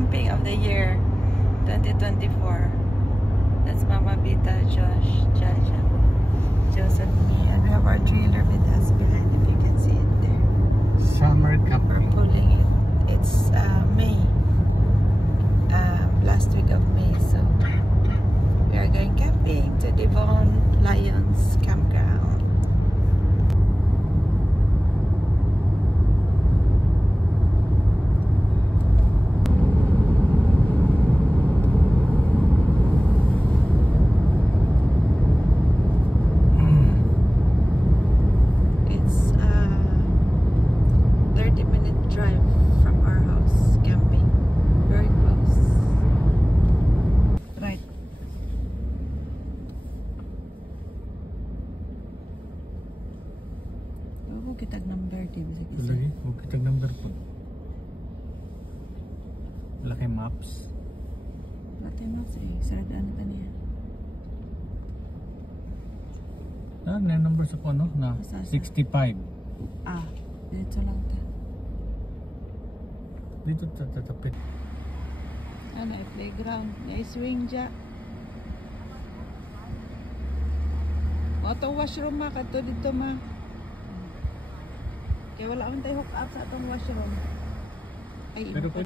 camping of the year 2024. That's Mama Vita, Josh, Jaja, Joseph, me, and we have our trailer with us behind, if you can see it there. Summer camp. We're pulling it. It's May, last week of May, so we are going camping to Devon Lions Campground. It's a 30-minute drive from our house, camping. Very close. Right. Huwag kitag number, di ba? Lagi, huwag kitag number po. Laki maps. Lati mas eh. Saradaan ka niya. May number sa ko, no? Na Asa? 65. Ah, dito lang ta. Dito tatapit. Ano ay playground. May swing dya. O itong washroom ma. Kato dito ma. Kaya wala man tayo hook up sa itong washroom. Ay, Pero po,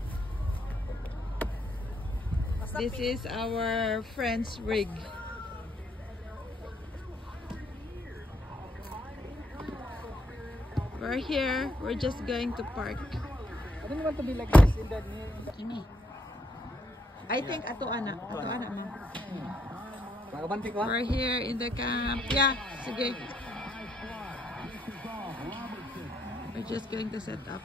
this is our friend's rig. We're here. We're just going to park. I don't want to be like this in the near. Ini. I think ato ana ma'am. Pagabanti ko. We're here in the camp. Yeah, sige. We're just going to set up.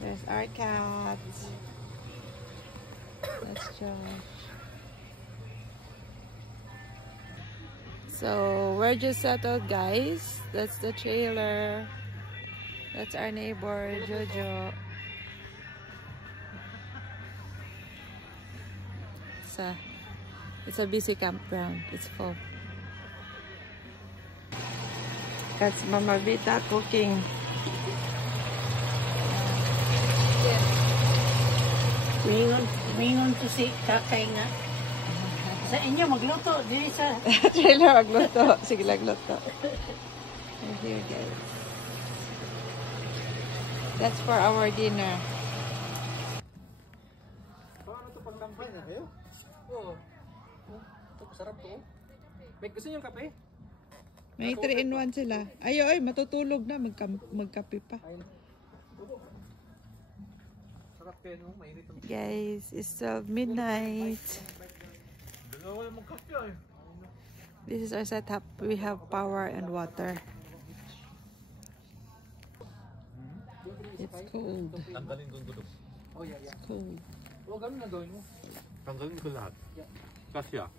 There's our cat. That's Josh. So we're just settled, guys. That's the trailer. That's our neighbor, Jojo. It's a busy campground. It's full. That's Mama Vita cooking. Mingon to si kakay nga. Sa inyo magluto, dili sa Trailer magluto. Sige, magluto. And here, guys. That's for our dinner. Paano ito pang kampay na kayo? Oo. Ito, sarap to. May gusto niyo kape? May 3-in-1 sila. Ay, matutulog na. Magkape pa. Sarap kayo, no? Mainit ang Guys, it's 12 midnight. dalawa mong kape. This is our setup. We have power and water. It's cold. Tanggalin ko gusto. Oh, yeah. It's cold. O, ganun na gawin mo. Tanggalin ko lahat. Kasya.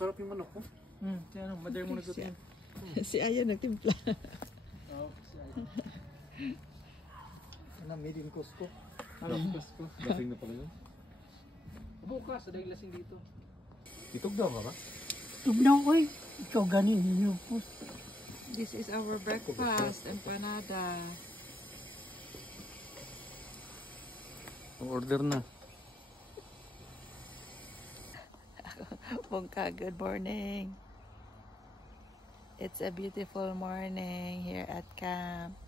Sarap yung manok ko. Kaya ano, maday mo nagluto. Si Aya nagtimpla. Oo, si Aya. Ano, made in Costco. Made in Costco. Lasing na pala yun. Bukas, dahil lasing dito. Itog daw ka ba? tubnaw ko eh. Ikaw ganin ninyo po. This is our breakfast, empanada. Order na. Bongka, good morning. It's a beautiful morning here at camp.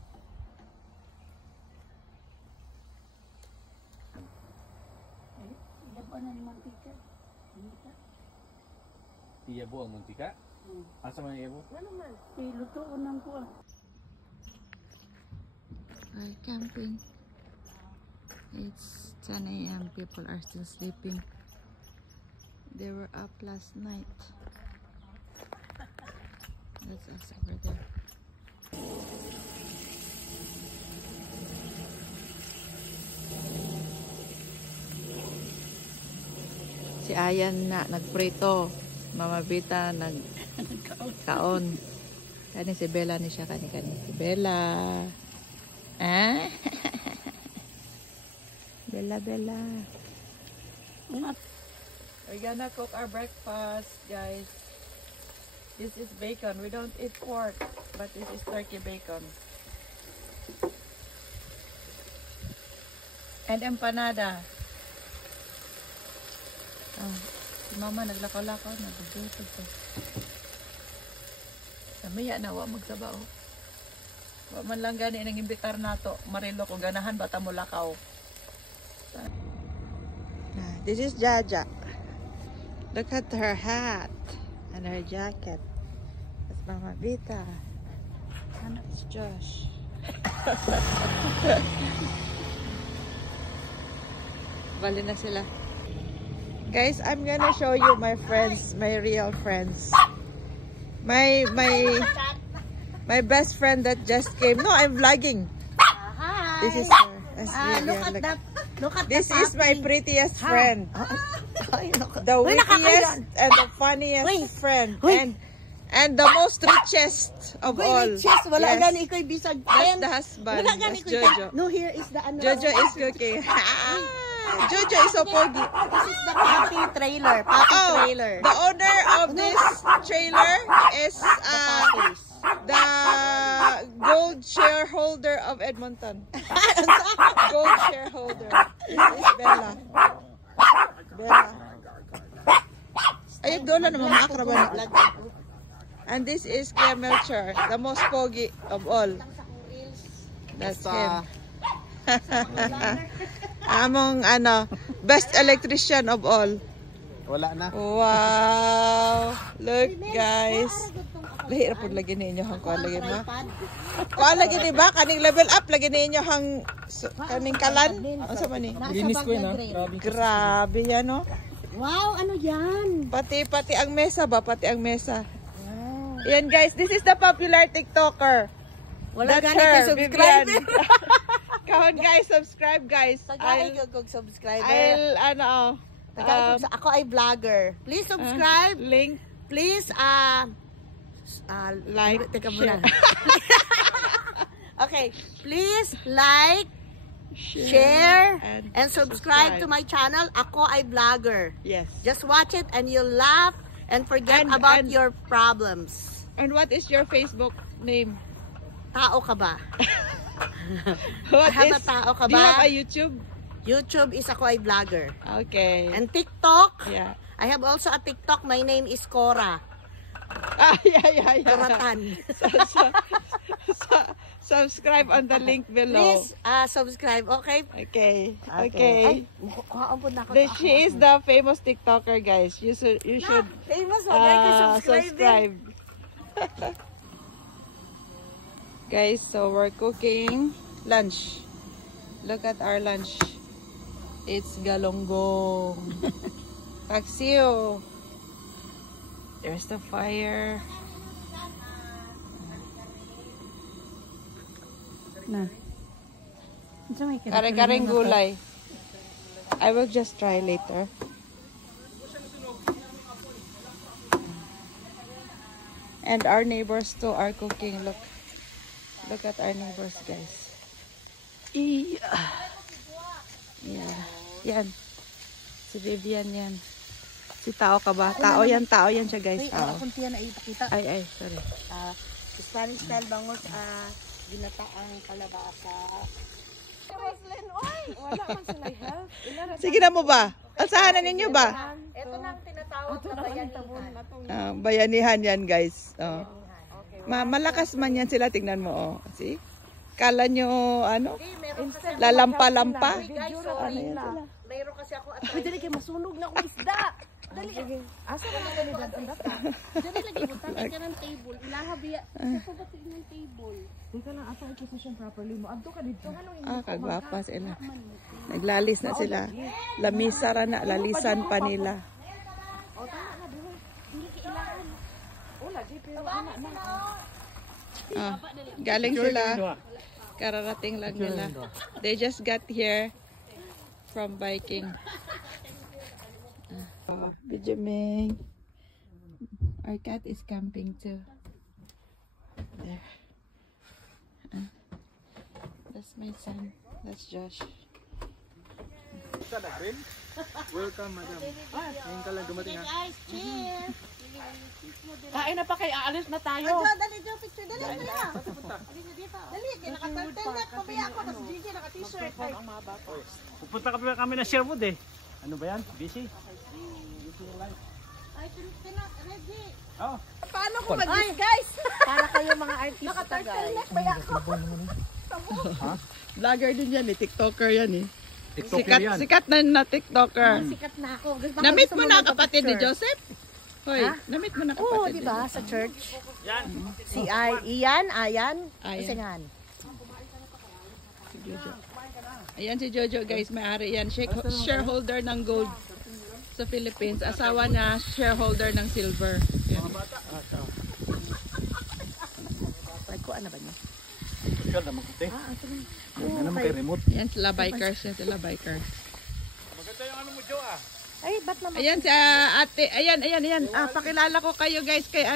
Laban na ni mantika. Iyabo ang muntika? Asa man iyabo? Ano man? Ilutoon ng kuha. We're camping. It's 10 a.m. People are still sleeping. They were up last night. That's us over there. Si Ayan na nagprito. Mama Vita nagkaon. Kani si Bella ni siya kani. Si Bella. Ah? Bella. We're gonna cook our breakfast, guys. This is bacon. We don't eat pork, but this is turkey bacon. And empanada. Oh, si mama naglakaw-lakaw na. Nagluto ko. Samaya na, wa magsabaw. Wa man lang gani nang imbitar nato. Marilo ko ganahan bata mo lakaw. This is Jaja. Look at her hat and her jacket. That's Mama Vita. And it's Josh. Bali na sila. Guys, I'm gonna show you my friends, my real friends. My best friend that just came. No, I'm vlogging. Hi. This is her. Look at that. Look at This is my prettiest friend. The Uy, wittiest and the funniest friend. And the most richest of all. Riches. Wala Yes. gani ko'y bisag. That's the husband. Wala gani That's ko'y Jojo. No, here is the ano. Jojo is cooking. Jojo is so pogi. This is the puppy trailer. Puppy trailer. The owner of this trailer is Puppies. the gold shareholder of Edmonton. Gold shareholder. This is Bella. Bella. Ayun, doon na naman makraba na. And this is Kuya Melchor, the most pogi of all. That's him. Among best electrician of all. Wala na. Wow! Look guys. Lahira po lagi ninyo hang kuha lagi mo. Kuha lagi ni ba? Kaning level up lagi ninyo hang kaning kalan. Ano sa man ni? Linis ko yun ha. Grabe yan no. Wow, ano yan? Pati ang mesa ba? Pati ang mesa. Yan guys, this is the popular TikToker. Wala That's gani her, kay subscriber. Come on guys, subscribe guys. Tagay ko subscriber. I'll Ako ay vlogger. Please subscribe. link, Please like, teka share. muna. Okay, please like, share, and subscribe to my channel. Ako ay vlogger. Yes. Just watch it and you'll laugh and forget about your problems. And what is your Facebook name? Tao ka ba? What Have is? a tao ka Do you ba? have a YouTube? YouTube is ako ay vlogger. Okay. And TikTok, Yeah. I have also a TikTok. My name is Cora. Yeah. Coratan. Subscribe on the link below. Please subscribe, okay? Okay. Ay, kuhaan po na ako. She is the famous TikToker, guys. You should Famous, subscribe. Guys, so we're cooking lunch. Look at our lunch. It's galonggong. Paksiw. There's the fire. Na. Kare-kareng gulay. I will just try later. And our neighbors too are cooking. Look at our neighbors, guys. Yeah. Yan. Si Vivian yan. Si tao ka ba? Tao yan siya, guys. Uy, Tao. kung tiyan na ipakita. Ay, sorry. Spanish style bangus, ginataang kalabasa. Wala man sila help. Sige na mo ba? Alsahan na ninyo ba? Ito na ang tinatawag na bayanihan. Bayanihan yan, guys. Malakas man yan sila. Tingnan mo, oh. See? Kala nyo, lalampa-lampa. Mayroon kasi ako at Ay, dali kayo masunog na akong isda. Dali. Asa ka na ganito ang data? Dali lagi mo tabi ka ng table. Ilahabiya. Sa pabati ng table. Dito lang ata i-position properly mo. Adto ka dito. Kagwapa sila. Naglalis na sila. Lamisara na. Lalisan pa nila. O, tama na. Dili ka ilahan. Wala, di pero anak na. Galing sila. Kararating lang nila. They just got here from biking. Benjamin. Our cat is camping too. There. That's my son. That's Josh. Welcome, madam. Ngayon ka lang dumating ha. Guys, cheers! Kain na pa kay aalis na tayo. Dali, Jo, picture. Dali, dali. Dali, kaya naka-turtleneck. Pabaya ako, tapos Gigi naka-t-shirt. Ay, Pupunta kami na Sherwood eh. Ano ba yan? Busy? ready. Oo. Paano ko mag-disguise? Para kayo mga artista, guys. Naka-turtleneck, baya ako. Vlogger din yan eh, TikToker yan eh. TikToker yan. Sikat na TikToker. Sikat na ako. Baka Namit gusto mo na magpa-picture. kapatid ni Joseph? Hoy, namit mo na kapatid. Oo, ni di ba? Joseph. Sa church. Yan. Si Ian, Ayan. Ayan. Kasingan. Ayan si Jojo guys, may-ari yan. Shareholder ng gold sa Philippines. Asawa na shareholder ng silver. Yan. Nagkuhan na ba niya? Ikaw na magkuti. Ano mo kay remote? Yan sila bikers. Yan sila bikers. Maganda yung ano mo, Joe ah. Ay, ba't naman? Ayan si ate. Ayan. Pakilala ko kayo guys kay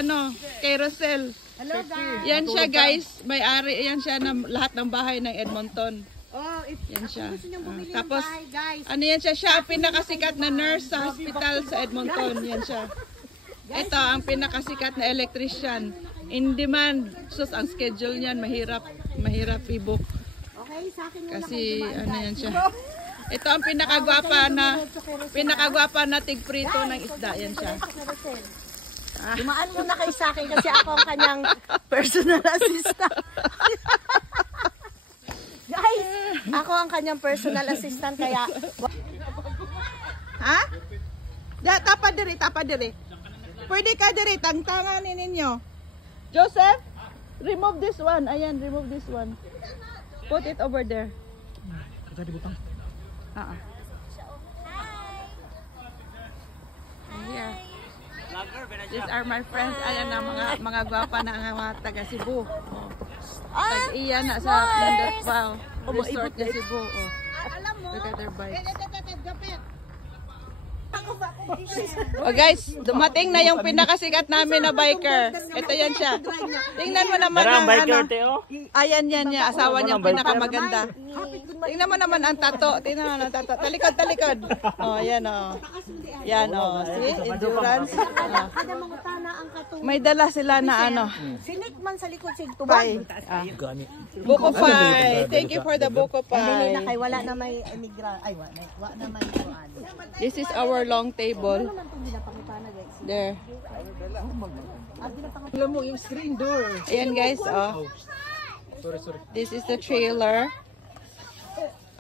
kay Rosel. Hello, guys. Yan siya guys, may-ari. Yan siya ng lahat ng bahay ng Edmonton. Oh, if Yan siya. gusto niyong bumili Tapos, ng bahay, guys. ano yan siya? Siya ang pinakasikat na nurse sa hospital sa Edmonton. Yan siya. Ito ang pinakasikat na electrician. In demand. Sus, ang schedule niyan, mahirap i-book. Okay, sa akin muna Kasi, kayo dumaan, ano guys. yan siya. Ito ang pinakagwapa na tigprito ng isda. Yan siya. Dumaan muna kayo sa akin kasi ako ang kanyang personal assistant. Guys, ako ang kanyang personal assistant kaya Ha? Ya, tapa diri. Pwede ka diri, tangtanganin ninyo. Joseph, remove this one. Ayan, remove this one. Put it over there. Kita di butang. Here. These are my friends. Ayan na, mga gwapa na ang mga taga Cebu. Oh. Tag-iya na sa Nandot Wow. Resort na Cebu. Oh. alam mo, Look at their bikes. gapit. Oh guys, dumating na yung pinakasikat namin na biker. Ito yan siya. Tingnan mo naman Darang ang biker, ano. Teo. Ayan yan niya, asawa niyang pinakamaganda. Tingnan mo naman ang tato. Tingnan mo ang tato. Talikod. Oh, yan oh. Yan oh. See? Endurance. Oh. Kada mangutana ang katong May dala sila na ano. sinik man sa likod sig Pie. tubag. Buko pie. Thank you for the buko Dili na pie. kay wala na may emigra. Ay, wa na may kuan. This is our long table. Ano man tong ginapangutana, guys? There. Alam mo, yung screen door. Ayan guys, oh. Sorry. This is the trailer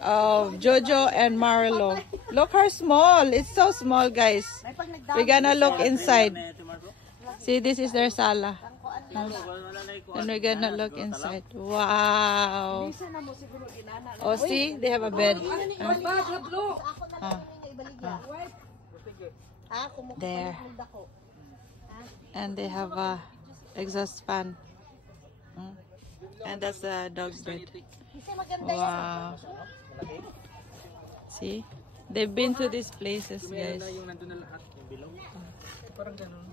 of Jojo and Marlo. Look how small. It's so small, guys. May pag nagdaan. We're gonna look inside. See, this is their sala. And we're gonna look inside. Wow. Oh, see? They have a bed. There. And they have a exhaust fan. And that's the dog's bed. Wow. See? They've been to these places, guys. Yung nandun na lahat. Yung bilog. Parang ganun.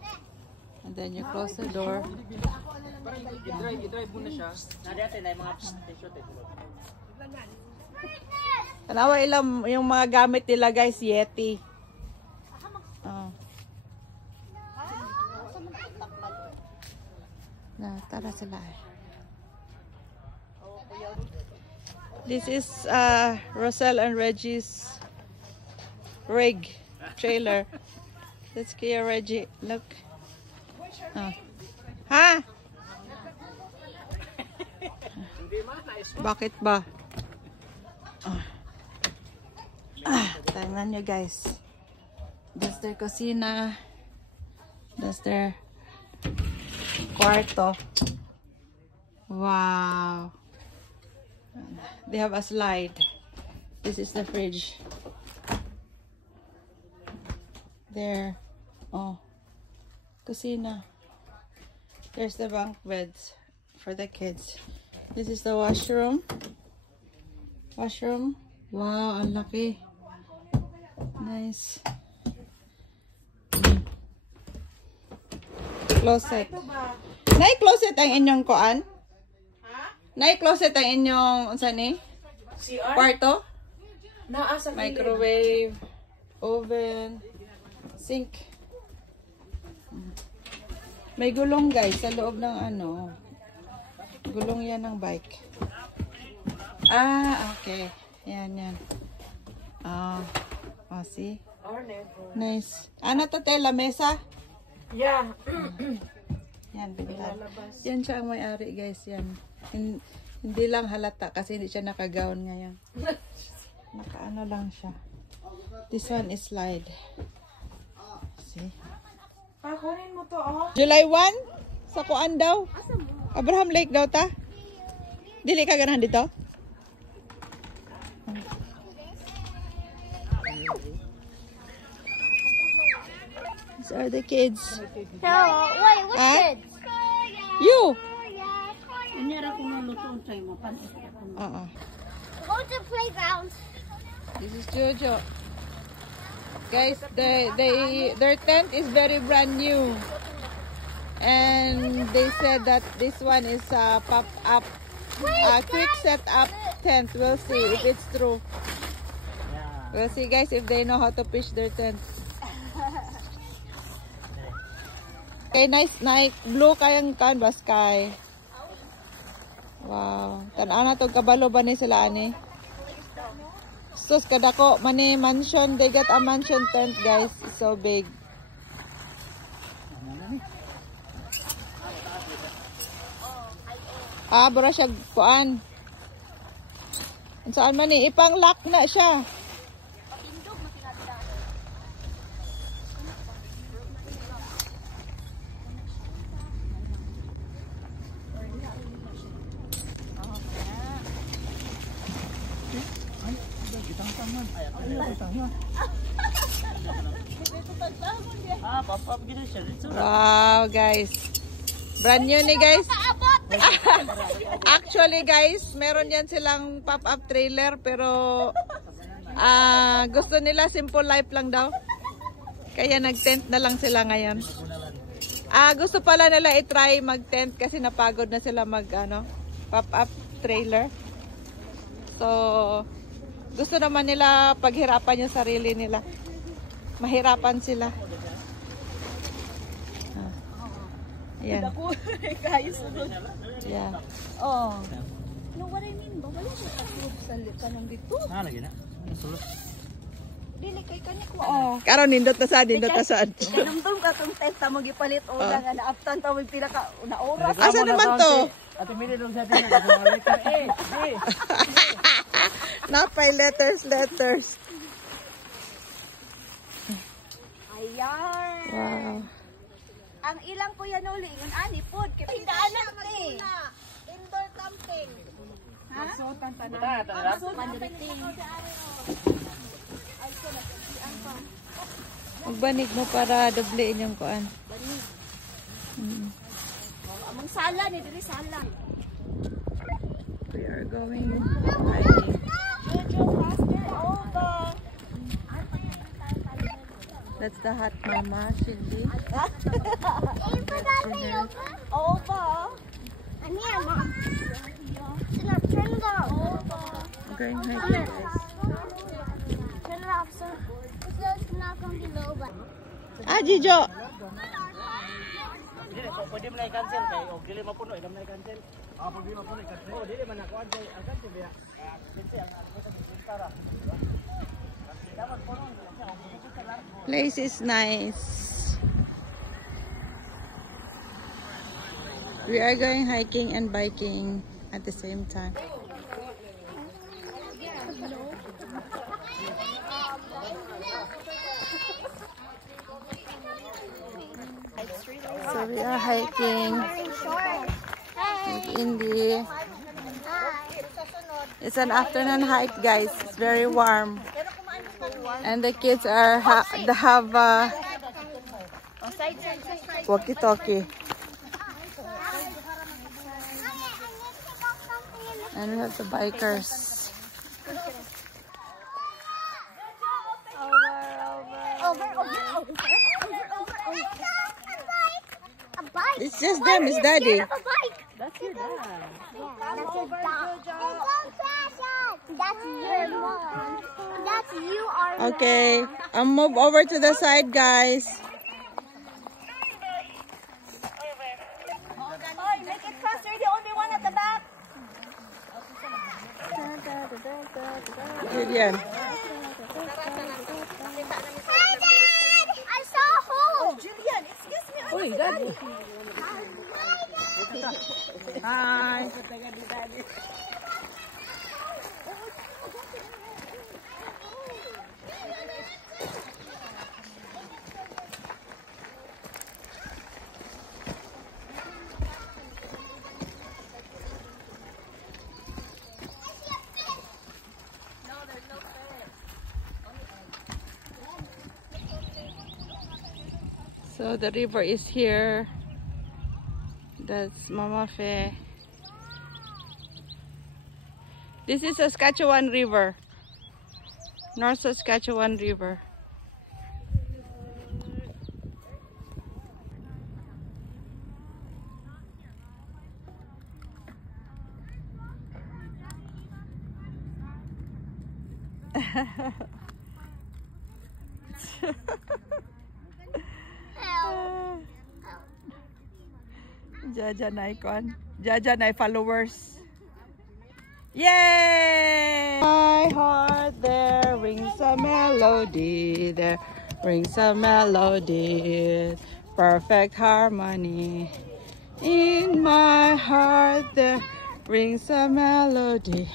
And then you close the door. Parang i-drive mo na siya. Tanawa ilang yung mga gamit nila, guys, Yeti. Oh. Tara sila eh. This is Rosel and Reggie's rig trailer. That's Kia Reggie. Look. Oh. Ha? Bakit ba? Tingnan nyo guys. That's their kusina. That's their kwarto. Wow. They have a slide. This is the fridge. There. Oh. Kusina. There's the bunk beds for the kids. This is the washroom. Washroom. Wow, ang laki. Nice. Closet. Nay-closet ang inyong kuan? Nay-closet ang inyong, unsa ni? CR? Kwarto? Naa sa Microwave. oven, sink. May gulong guys sa loob ng ano. Gulong yan ng bike. Ah, okay. Yan. See? Nice. Ano to, tela mesa? Yeah. Yan, bigla. Yan siya ang may-ari guys, yan. Hindi lang halata kasi hindi siya naka-gown ngayon. Naka-ano lang siya. This one is slide. See? Kunin mo to, oh. July 1? Sa kuan daw? Abraham Lake daw ta? Dili ka ganahan dito? These are the kids. So, wait, what kids? You! Go to playground. This is Jojo. Guys, their tent is very brand new. And they said that this one is a pop-up, quick setup tent. We'll see if it's true. We'll see guys if they know how to pitch their tent. Okay, nice night. Blue kayang canvas sky. Wow. Tanaw na to kabalo ba ni sila ani? Sus kadako mani mansion. They got a mansion tent guys. It's so big. Bura siya kuan. Saan man ni ipang lock na siya. Wow guys. Brand new ni guys. Actually guys, meron yan silang pop-up trailer pero gusto nila simple life lang daw. Kaya nag-tent na lang sila ngayon. Gusto pala nila i-try mag-tent kasi napagod na sila mag pop-up trailer. So gusto naman nila paghirapan yung sarili nila. Mahirapan sila. Ayan. Yeah. Oh. No, what I mean ba? Wala mo kasulog sa kanang dito. Lagi na. Sulod. Dili kay kanya ko. Oh. Karon nindot na saan. Namdum ka tong testa mo gipalit o nga naaptan ta mo pila ka na oras. Asa naman to? Ate Mili nung sabi niya, Napay letters. Ayan. Wow. Ang ilang po yan uli, yung ani po. Pindaanan mo eh. Indoor camping. Ha? Masuotan pa na. Pandiriting. Magbanig mo para doblein yung kuan. Banig. Amang sala ni dili sala. We are going hiking. Jojo faster over. That's the hot mama, Shindy. Over. Ania, mom. Sila, turn it off. We're going hiking, guys. Turn it off, sir. It's not going to be low, but... Jijo! Pwede mo na i-cancel kay o dili mapuno, idam na i-cancel. Pwede mapuno i-cancel. Dili man ako ang cancel biya. Kasi ang tara. Place is nice. We are going hiking and biking at the same time. So we are hiking with Indy. It's an afternoon hike, guys. It's very warm. And the kids are have walkie-talkie. And we have the bikers. It's just them, it's daddy. That's your dad. That's your dad. That's your mom. That's you are. Okay, I'll move over to the side, guys. Oy, make it faster. You're the only one at the back. Julian. Hi, Dad. I saw a hole. Julian, excuse me. Uy, Daddy. Hi. So the river is here. That's Mama Fe. This is Saskatchewan River. North Saskatchewan River. Jaja na icon. Jaja na followers. Yay! My heart there rings a melody. There rings a melody. Perfect harmony. In my heart there rings a melody.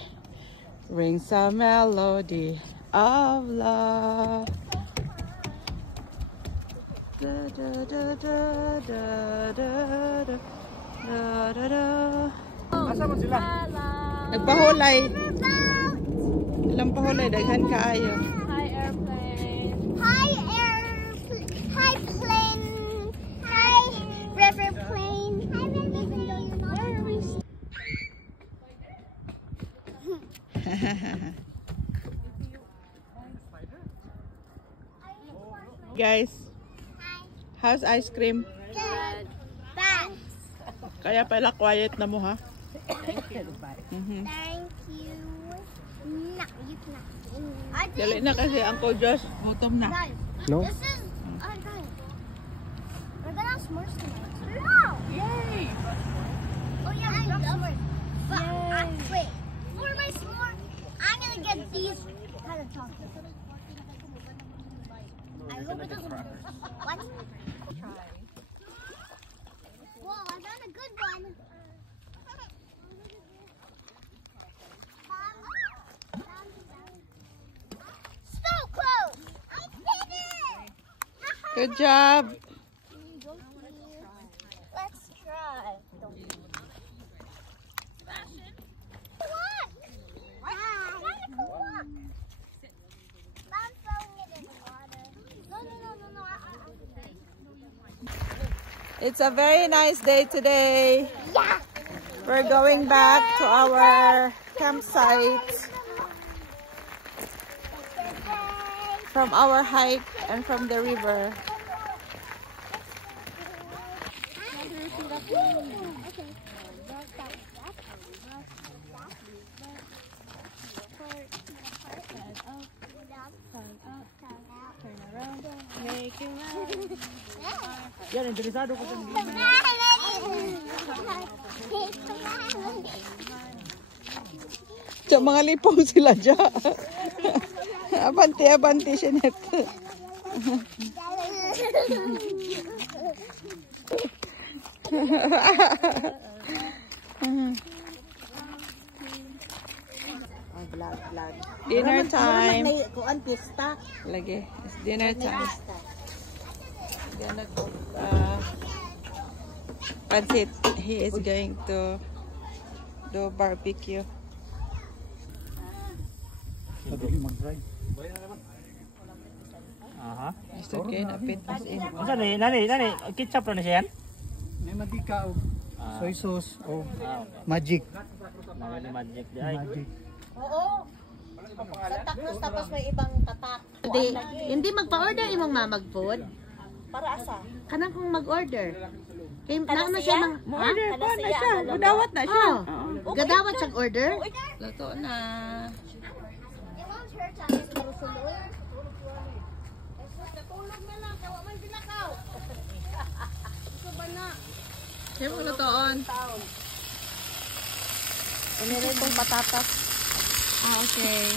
Rings a melody of love. Da, da, da, da, da, da, da, da, da, da. Asa mo sila? Nagpahulay. Ilang pahulay, daghan kaayo. Hi, airplane. Hi, airplane. Hi, plane. Hi, river plane. Hi, even though you're not a tourist. Guys, how's ice cream? Good. Bad. Kaya pala quiet na mo, ha? Thank you. No, you cannot. I did. Dali na kasi Uncle Josh, gutom na. Guys, No? this is. Guys, we're gonna have s'mores tonight. No! Yay! Oh yeah, I love it. But wait, for my s'more, I'm gonna get these kind of chocolate. I hope it doesn't burn. What? Whoa, I found a good one. So close! I did it! Good job. Let's try. Look! Look! I'm throwing it in the water. No. It's a very nice day today. Yeah! We're going back to our campsite from our hike and from the river. Yan, interesado ko sa Diyan, mga lipaw sila dyan. Abanti, Sinet. Dinner time. Kuan pista. Lagi, it's dinner time. Gonna cook pancit. He is going to do barbecue. mag-drive. Aha. It's okay, napit as in. Ano nani, ketchup na siya yan? May madika o soy sauce o Okay. magic. Mga magic di ay. Magic. Oo. Sa taknos tapos may ibang tatak. Hindi magpa-order imong mamag food. Para asa? Kanang kung mag-order. Kay Kana na siya? siya mang Order Ano pa na siya? siya. Udawat na siya. Oh. Gadawat siyang order. Luto na. Kaya mo lutoon. Iniritong patatas. Ah, okay.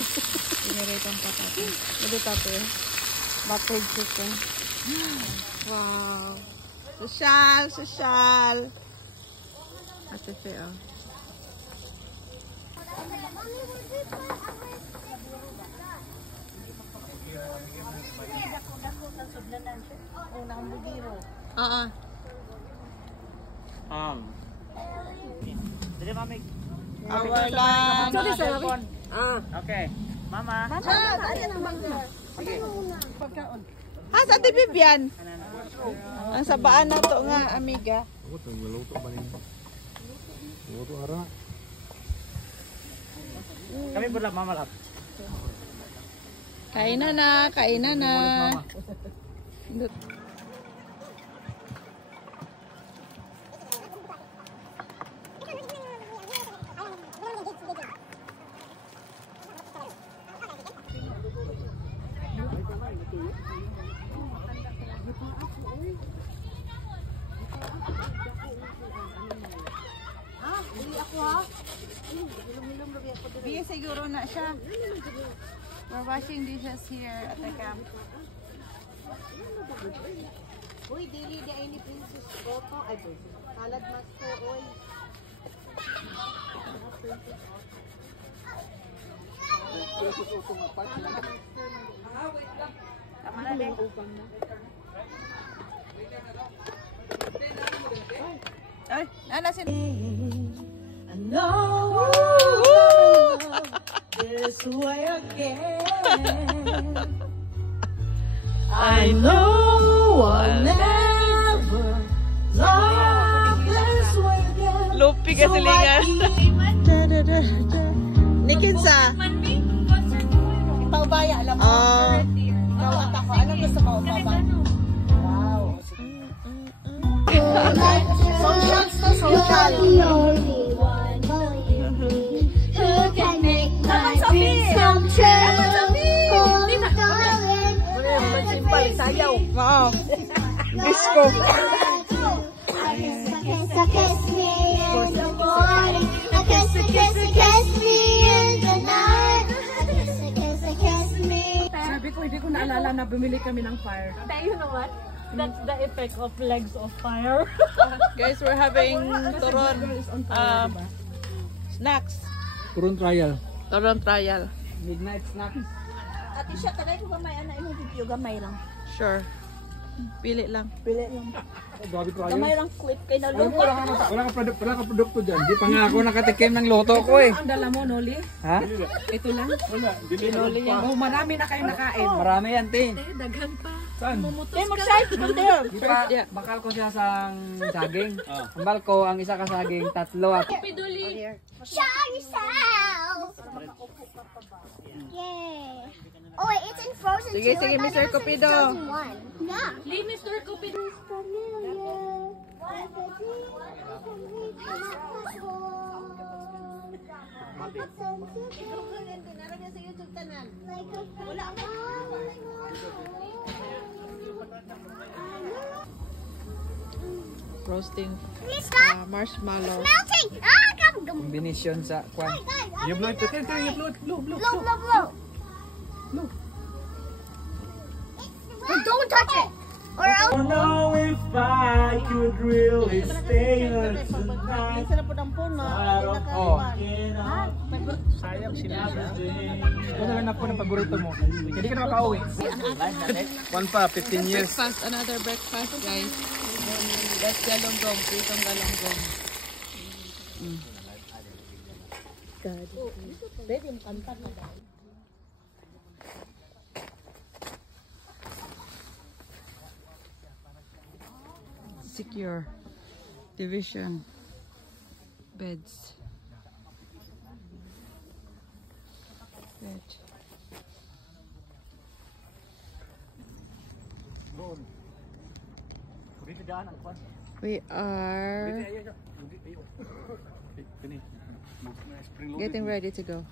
Piniritong patatas. Maluto po eh. Buttered chicken. Wow. Sosyal, sosyal. Ate Fe, oh. Oo. Dili mamig. Our lunch. Okay. Mama. Ah, sa Ate Vivian. Ang sabaan na to nga, amiga. Ako, nagluto ba niya? Luto ara. Kami po lang mama lap. Kainan na, kainan na. Biya siguro na siya. We're washing dishes here at the camp. Uy, dili di ay ni Princess Otto. Ay, salad master, oy. Tama na din. Ay, nana sin. This way again. I know I'll never love this way again. Lupi ka silingan. Nikinsa? Paubaya, alam mo. Ikaw at ako. Anong gusto mo, Papa? Wow. Social to social. The only one who can make my dreams come true. Oh, darling, Sayaw. Wow. Disco. kiss me in the morning. Kiss me in the night. Kiss me. Sabi ko, hindi ko naalala na bumili kami ng fire. You know what? That's the effect of legs of fire. Guys, we're having turon snacks. Turon trial. Turon trial. Midnight snacks. Ati siya, tagay ko gamay. Ano yung video? Gamay lang. Sure. Pili lang. Grabe trial. Gamay lang clip kay na Alam mo, wala ka produkto dyan. Di pa nga ako nakatikim ng loto ko eh. Ang dala mo, Noli? Ha? Ito lang? Wala. Binuli niya. Oh, marami na kayo nakain. Marami yan, te. Daghan pa. Saan? Di ba, bakal ko siya sa saging. Ambal ko, ang isa ka saging, 3 at Show yourself. Yay. Oh wait, it's in Frozen Sige, 2. sige, I thought Mr. it was in Cupido. Frozen 1. Yeah. Leave Mr. Cupido. Roasting marshmallow. Melting! Ah, come, come. kombinasyon sa kwan. Guys, You blow it. You blow it. Blow. blow, blow, blow. Hey, don't touch it! Or else. I know if I could really stay here tonight. Isa na po ng puno. Oh. Sayang sinabi. Ito na lang po ng paborito mo. Hindi ka na makauwi. One pa, 15 years. Breakfast, another breakfast, guys. That's galonggong, pritong galonggong. Pwede mo kanta na. Secure division beds. Bed. We are getting ready to go.